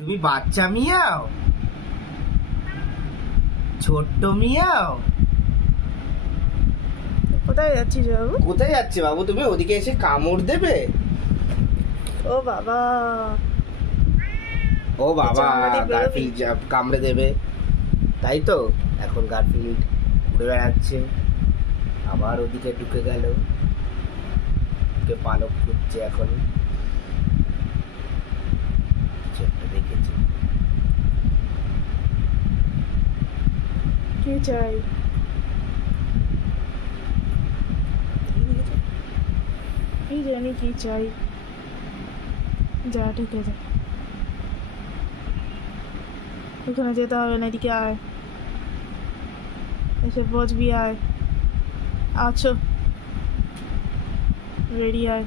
তুমি বাচ্চা মিয়াও, ছোট্ট মিয়াও। কোথায় যাচ্ছিস বাবু? কোথায় যাচ্ছে বাবু? তুমি ওদিকে এসে কামড় দেবে? ও বাবা, ও বাবা, গারফিল্ড কামড়ে দেবে, তাই তো? এখন গারফিল্ড ঘুরে বেড়াচ্ছে, আবার ওদিকে ঢুকে গেল, পালক খুঁজছে। এখন দেখেছি। কি চাই? কি জানি কি চাই। যা, ঠিক আছে, ওখানে যেতে হবে না, এদিকে আয়, এসে বসবি, আয়, আছো রেডি, আয়।